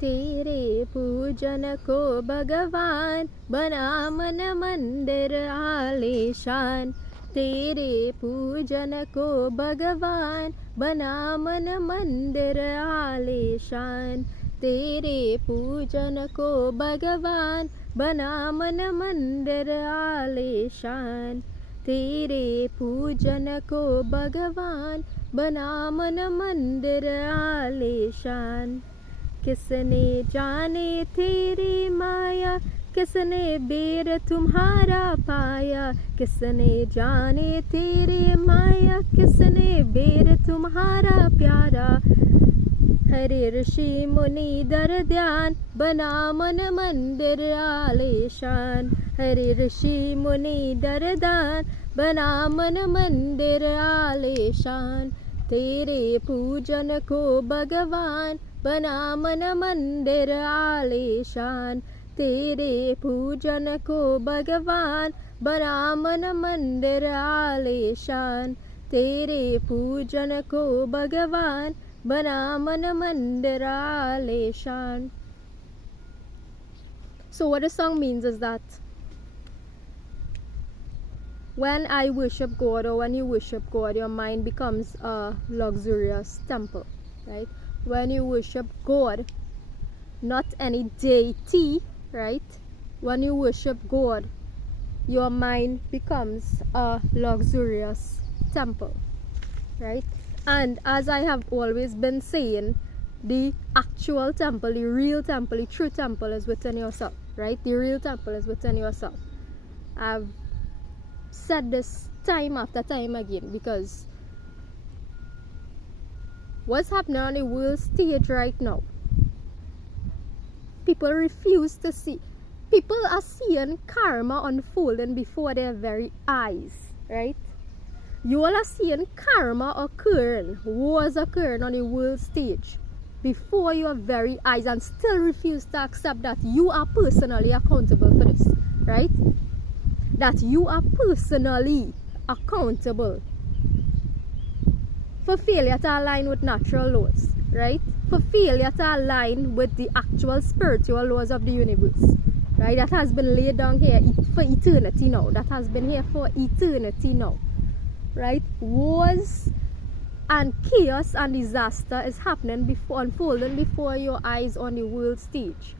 तेरे पूजन को भगवान बना मन मंदिर आलीशान तेरे पूजन को भगवान बना मन मंदिर आलीशान तेरे पूजन को भगवान बना मन मंदिर आलीशान तेरे पूजन को भगवान बना मन मंदिर आलीशान किसने जाने तेरी माया किसने बेर तुम्हारा पाया किसने जाने तेरी माया किसने बेर तुम्हारा प्यारा हरे ऋषि मुनि दर ध्यान बना मन मंदिर आलीशान हरे ऋषि मुनि दर ध्यान बना मन मंदिर आलीशान तेरे पूजन को भगवान बना मन मंदिर आलीशान तेरे पूजन को भगवान बना मन मंदिर आलीशान तेरे पूजन को भगवान बना मन मंदिर आलीशान. So what the song means is that when I worship God or when you worship God, your mind becomes a luxurious temple, right? When you worship God, not any deity, right? When you worship God, your mind becomes a luxurious temple, right? And as I have always been saying, the actual temple, the real temple, the true temple is within yourself, right? The real temple is within yourself. I've said this time after time again because what's happening on the world stage right now, people refuse to see. People are seeing karma unfolding before their very eyes, right? You all are seeing karma occurring, wars occurring on the world stage before your very eyes and still refuse to accept that you are personally accountable for this, right? That you are personally accountable for failure to align with natural laws, right? For failure to align with the actual spiritual laws of the universe, right? That has been laid down here for eternity now. That has been here for eternity now, right? Wars and chaos and disaster is happening before, unfolding before your eyes on the world stage,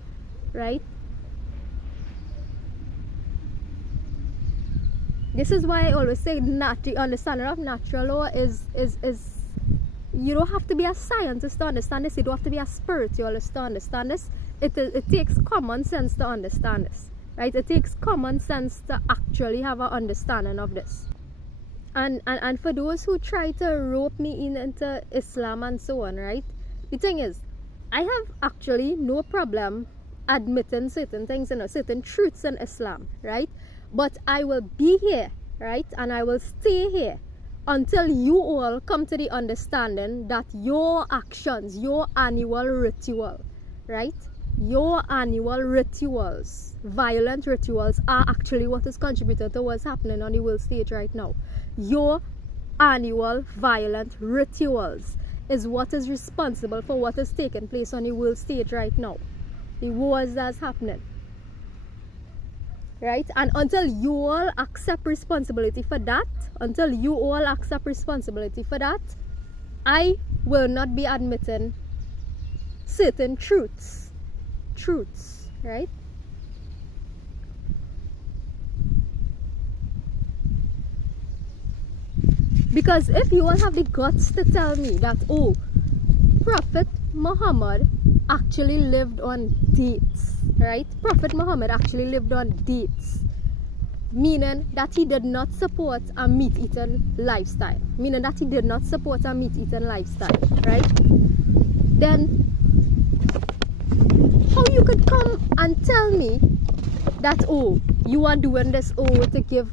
right? This is why I always say the understanding of natural law is you don't have to be a scientist to understand this. You don't have to be a spiritualist to understand this. It takes common sense to understand this, right? It takes common sense to actually have an understanding of this. And for those who try to rope me into Islam and so on, right? The thing is, I have actually no problem admitting certain things and certain truths in Islam, right? But I will be here, right? And I will stay here until you all come to the understanding that your actions, your annual ritual, right? Your annual rituals, violent rituals, are actually what is contributing to what's happening on the world stage right now. Your annual violent rituals is what is responsible for what is taking place on the world stage right now. The wars that's happening. Right? And until you all accept responsibility for that, I will not be admitting certain truths, right? Because if you all have the guts to tell me that, oh, Prophet Muhammad actually lived on dates, right? Prophet Muhammad actually lived on dates, meaning that he did not support a meat-eating lifestyle, right? Then how you could come and tell me that, oh, you are doing this, oh, to give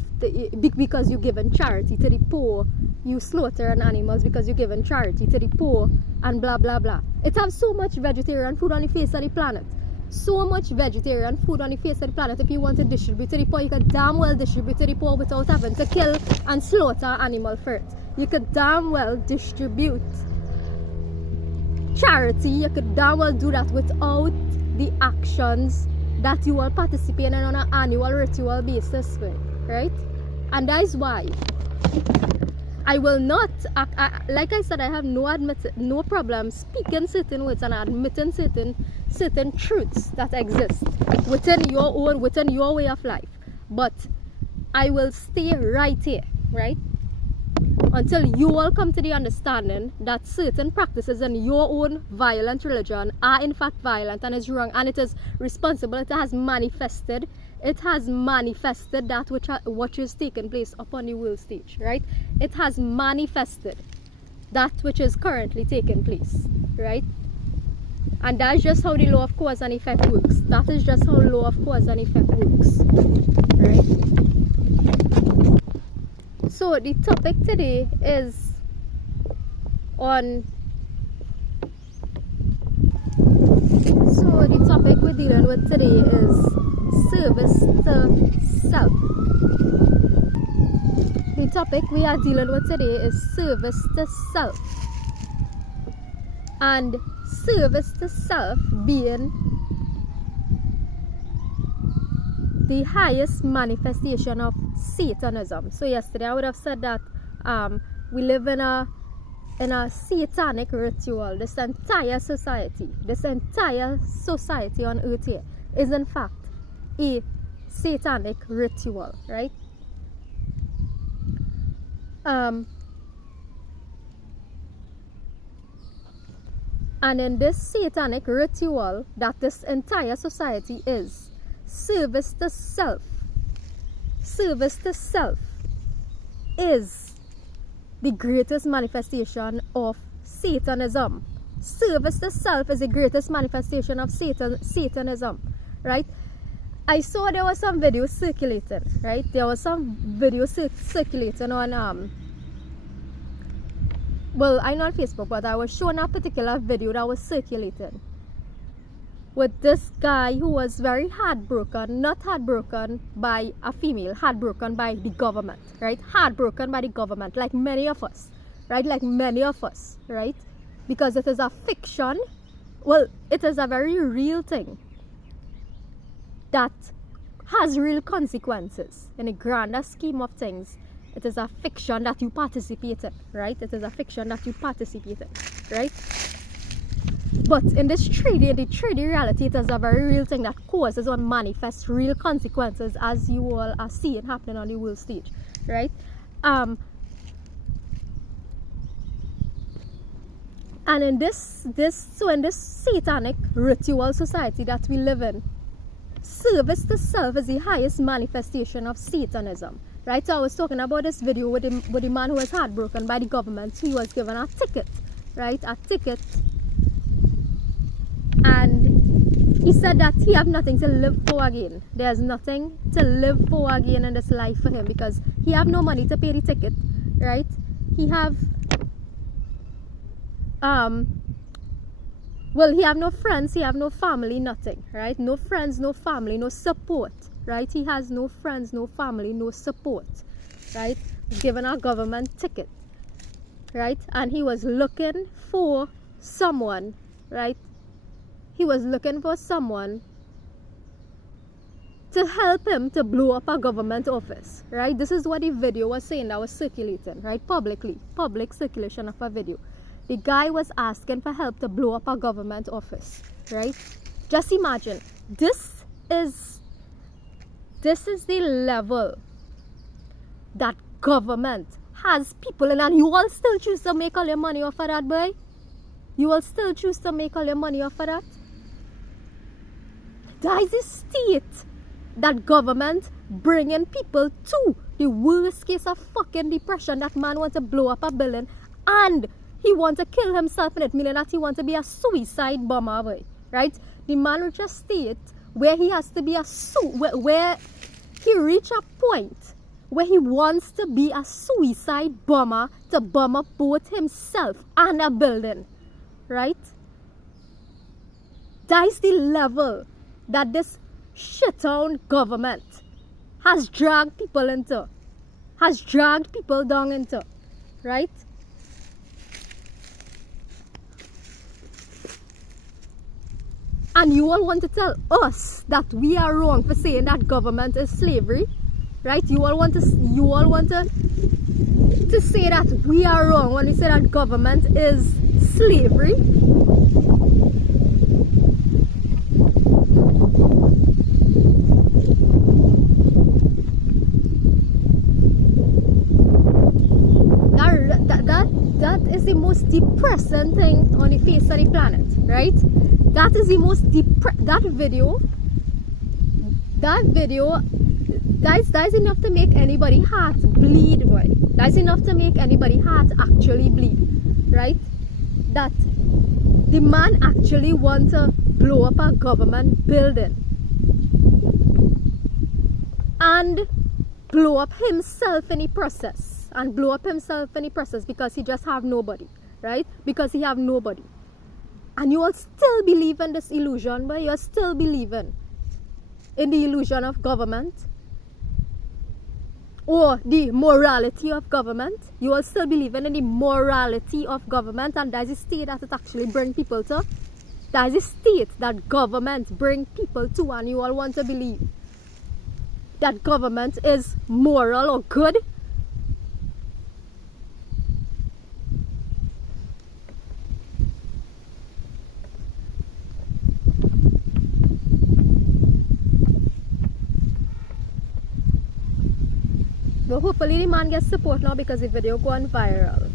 because you're giving charity to the poor, you slaughtering animals because you're giving charity to the poor, and blah blah blah. It has so much vegetarian food on the face of the planet. So much vegetarian food on the face of the planet. If you want to distribute to the poor, you could damn well distribute to the poor without having to kill and slaughter animal for it. You could damn well distribute charity, you could damn well do that without the actions that you will participate in on an annual ritual basis with, right? And that is why I will not, like I said, I have no problem speaking certain words and admitting certain truths that exist within your way of life. But I will stay right here, right? Until you all come to the understanding that certain practices in your own violent religion are in fact violent and is wrong, and it is responsible. It has manifested that which is taking place upon the world stage, right? It has manifested that which is currently taking place, right? And that's just how the law of cause and effect works. That is just how law of cause and effect works, right? So the topic today is on, so the topic we're dealing with today is service to self. The topic we are dealing with today is service to self. And service to self being the highest manifestation of Satanism. So yesterday I would have said that we live in a satanic ritual. This entire society on earth here is in fact a satanic ritual, right? And in this satanic ritual that this entire society is, service to self is the greatest manifestation of Satanism. Service to self is the greatest manifestation of Satanism, right? I saw there was some videos circulating, right? There was some videos circulating on well, I'm not on Facebook, but I was shown a particular video that was circulating with this guy who was very heartbroken, not heartbroken by a female, heartbroken by the government, right? Heartbroken by the government, like many of us, right? Like many of us, right? Because it is a fiction. Well, it is a very real thing that has real consequences in the grander scheme of things. It is a fiction that you participate in, right? It is a fiction that you participate in, right? But in this 3D, the 3D reality, it is a very real thing that causes or manifests real consequences, as you all are seeing happening on the world stage, right? And in this satanic ritual society that we live in, service to self is the highest manifestation of Satanism, right? So I was talking about this video with the man who was heartbroken by the government. He was given a ticket, right? A ticket. And he said that he have nothing to live for again. There's nothing to live for again in this life for him because he have no money to pay the ticket, right? He have well, he have no friends, he have no family, nothing, right? No friends, no family, no support, right? He has no friends, no family, no support, right? Given a government ticket, right? And he was looking for someone, right? He was looking for someone to help him to blow up a government office, right? This is what the video was saying that was circulating, right? Public circulation of a video. The guy was asking for help to blow up a government office, right? Just imagine, this is the level that government has people in, and you all still choose to make all your money off of that, boy? You will still choose to make all your money off of that? That is the state that government bringing people to the worst case of fucking depression. That man wants to blow up a building and he wants to kill himself in it, meaning that he wants to be a suicide bomber, boy, right? The man reached a state where he has to be where he reached a point where he wants to be a suicide bomber to bomb up both himself and a building, right? That is the level that this shit-town government has dragged people into, has dragged people down into, right? And you all want to tell us that we are wrong for saying that government is slavery, right? You all want to say that we are wrong when we say that government is slavery. That is the most depressing thing on the face of the planet, right? That is the most that video that is enough to make anybody heart bleed, boy. That's enough to make anybody heart actually bleed, right? That the man actually want to blow up a government building and blow up himself in the process, because he just have nobody, right? Because he have nobody. And you all still believe in this illusion, but you're still believing in the illusion of government or the morality of government. You all still believing in the morality of government, and that's the state that it actually bring people to. That's the state that government bring people to, and you all want to believe that government is moral or good. But hopefully the man gets support now because the video gone viral.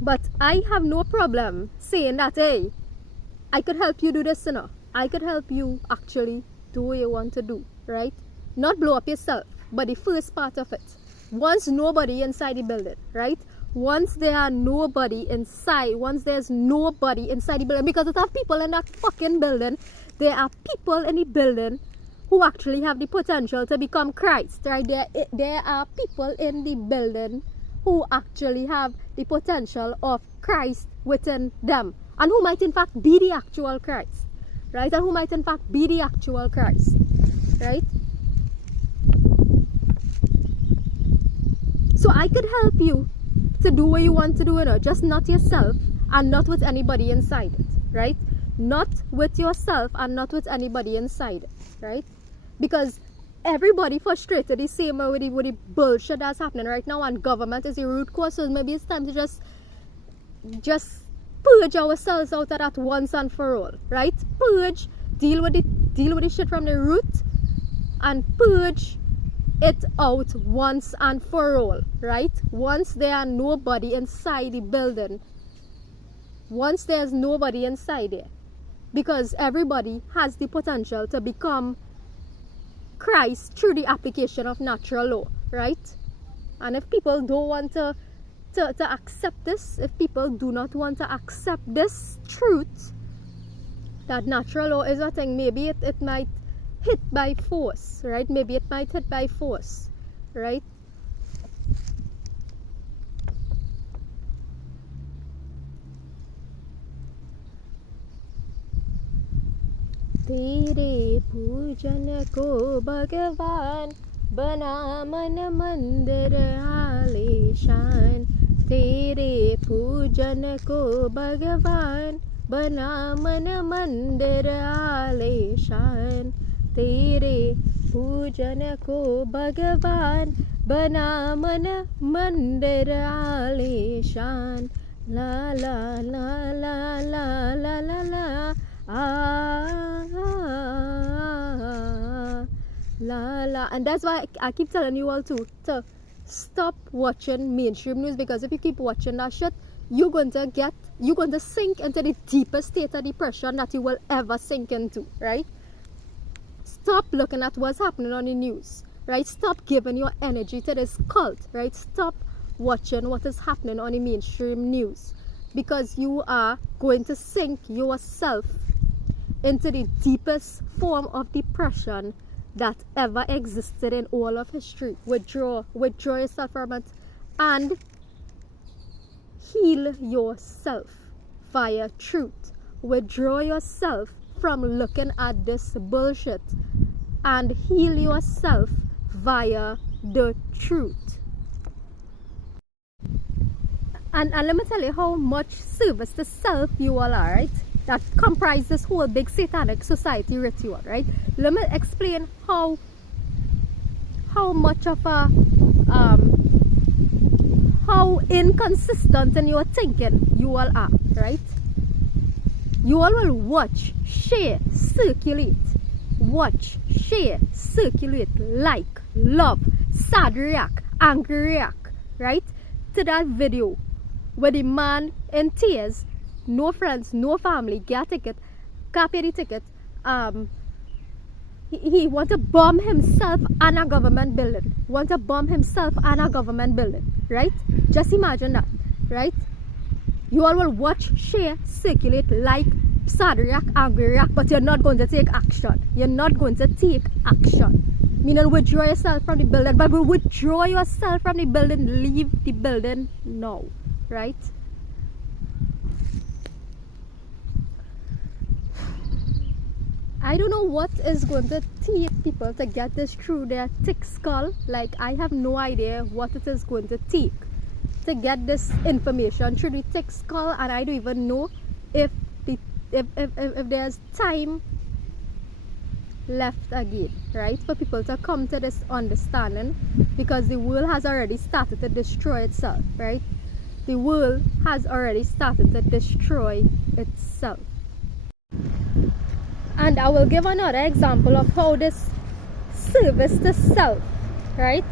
But I have no problem saying that, hey, I could help you do this, you know. I could help you actually do what you want to do, right? Not blow up yourself, but the first part of it. Once nobody inside the building, right? Once there's nobody inside the building, because it have people in that fucking building. There are people in the building who actually have the potential to become Christ, right? There are people in the building who actually have the potential of Christ within them, and who might in fact be the actual Christ, right? Right? So I could help you to do what you want to do, you know, just not yourself and not with anybody inside it, right? Not with yourself and not with anybody inside it, right? Because everybody frustrated the same way with the bullshit that's happening right now, and government is the root cause. So maybe it's time to just purge ourselves out of that once and for all, right? Deal with the shit from the root, and purge it out once and for all, right? Once there are nobody inside the building, once there's nobody inside there, because everybody has the potential to become Christ through the application of natural law, right? And if people don't want to accept this, if people do not want to accept this truth that natural law is a thing, maybe it might hit by force, right? Maybe it might hit by force, right? तेरे पूजन को भगवान बना मन मंदिर आलीशान, तेरे पूजन को भगवान बना मन मंदिर आलीशान, तेरे पूजन को भगवान बना मन मंदिर आलीशान, ला ला ला ला ला ला ला ला la la. And that's why I keep telling you all to stop watching mainstream news, because if you keep watching that shit, you're going to sink into the deepest state of depression that you will ever sink into, right? Stop looking at what's happening on the news, right? Stop giving your energy to this cult, right? Stop watching what is happening on the mainstream news, because you are going to sink yourself into the deepest form of depression that ever existed in all of history. Withdraw yourself from it and heal yourself via truth. Withdraw yourself from looking at this bullshit and heal yourself via the truth. And let me tell you how much service to self you all are, right? That comprise this whole big satanic society ritual, right? Let me explain how much of a how inconsistent in your thinking you all are, right? You all will watch, share, circulate, watch, share, circulate, like, love, sad react, angry react, right? To that video where the man in tears, no friends, no family, get a ticket, copy the ticket, he want to bomb himself and a government building. Want to bomb himself and a government building, right? Just imagine that, right? You all will watch, share, circulate, like, sad react, angry react, but you're not going to take action. You're not going to take action. Meaning withdraw yourself from the building. But withdraw yourself from the building, leave the building now, right? I don't know what is going to take people to get this through their thick skull. Like, I have no idea what it is going to take to get this information through the thick skull, and I don't even know if there's time left again, right, for people to come to this understanding, because the world has already started to destroy itself, right? The world has already started to destroy itself. And I will give another example of how this service to self, right?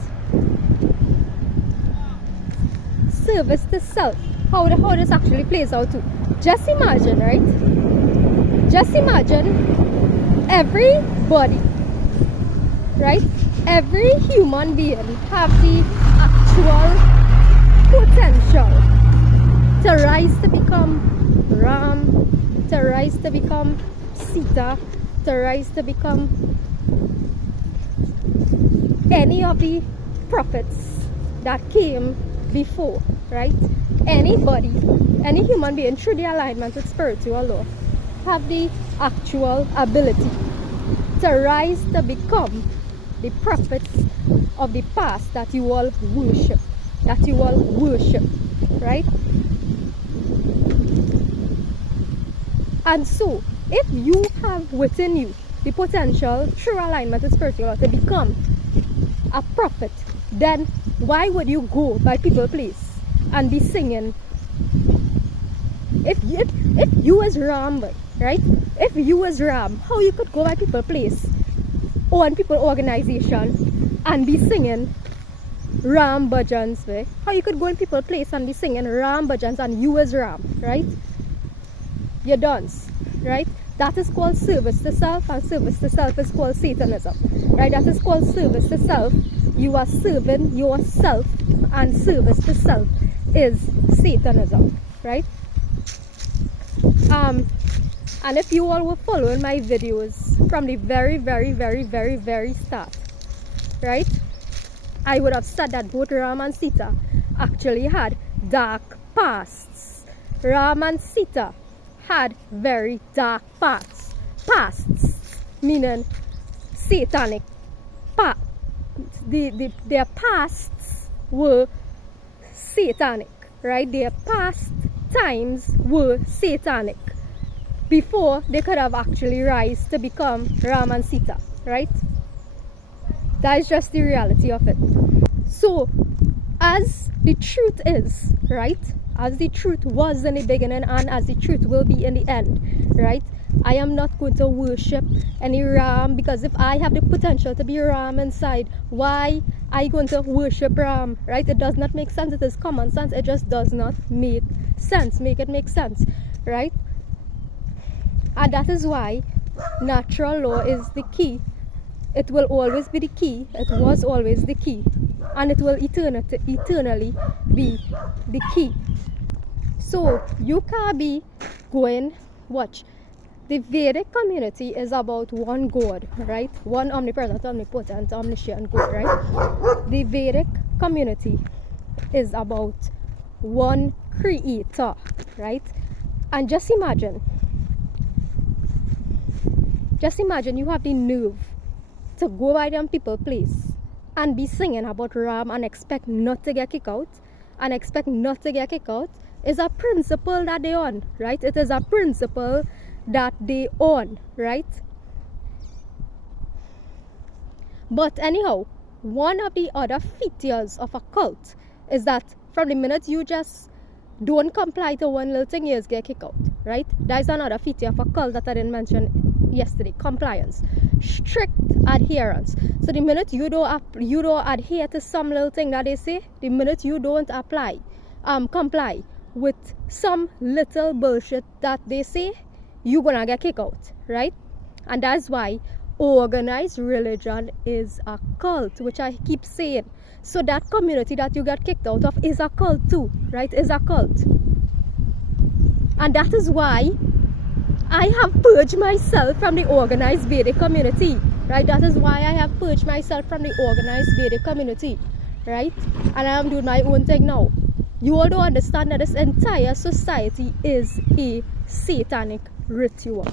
Service to self, how this actually plays out too. Just imagine, right? Just imagine everybody, right? Every human being have the actual potential to rise to become Ram, to rise to become Sita, to rise to become any of the prophets that came before, right? Anybody, any human being through the alignment with spiritual law have the actual ability to rise to become the prophets of the past that you all worship, right? And so if you have within you the potential through alignment with spiritual law to become a prophet, then why would you go by people's place and be singing? If you as Ram, right? If you as Ram, how you could go by people's place or on people organization and be singing Ram bhajans, right? How you could go in people's place and be singing Ram bhajans and you as Ram, right? You dance, right? That is called service to self, and service to self is called Satanism, right? That is called service to self. You are serving yourself, and service to self is Satanism, right? And if you all were following my videos from the very start, right, I would have said that both Ram and Sita actually had dark pasts. Ram and Sita had very dark pasts, meaning satanic. Their pasts were satanic, right? Their past times were satanic before they could have actually rise to become Ram and Sita, right? That is just the reality of it. So, as the truth is, right? As the truth was in the beginning and as the truth will be in the end, right? I am not going to worship any Ram, because if I have the potential to be Ram inside, why are you going to worship Ram, right? It does not make sense. It is common sense. It just does not make sense. Make it make sense, right? And that is why natural law is the key. It will always be the key. It was always the key, and it will eternally be the key. So you can't be going, watch. The Vedic community is about one God, right? One omnipresent, omnipotent, omniscient God, right? The Vedic community is about one creator, right? And just imagine you have the nerve to go by them people place and be singing about Ram and expect not to get kicked out. and expect not to get kicked out is a principle that they own, right? It is a principle that they own, right? But anyhow, one of the other features of a cult is that from the minute you just don't comply to one little thing, you just get kicked out, right? That is another feature of a cult that I didn't mention yesterday. Compliance, strict adherence. So the minute you don't adhere to some little thing that they say, the minute you don't comply with some little bullshit that they say, you're gonna get kicked out, right? And that's why organized religion is a cult, which I keep saying. So that community that you get kicked out of is a cult too, right? Is a cult. And that is why I have purged myself from the organized Vedic community, right? That is why I have purged myself from the organized Vedic community, right? And I am doing my own thing now. You all don't understand that this entire society is a satanic ritual.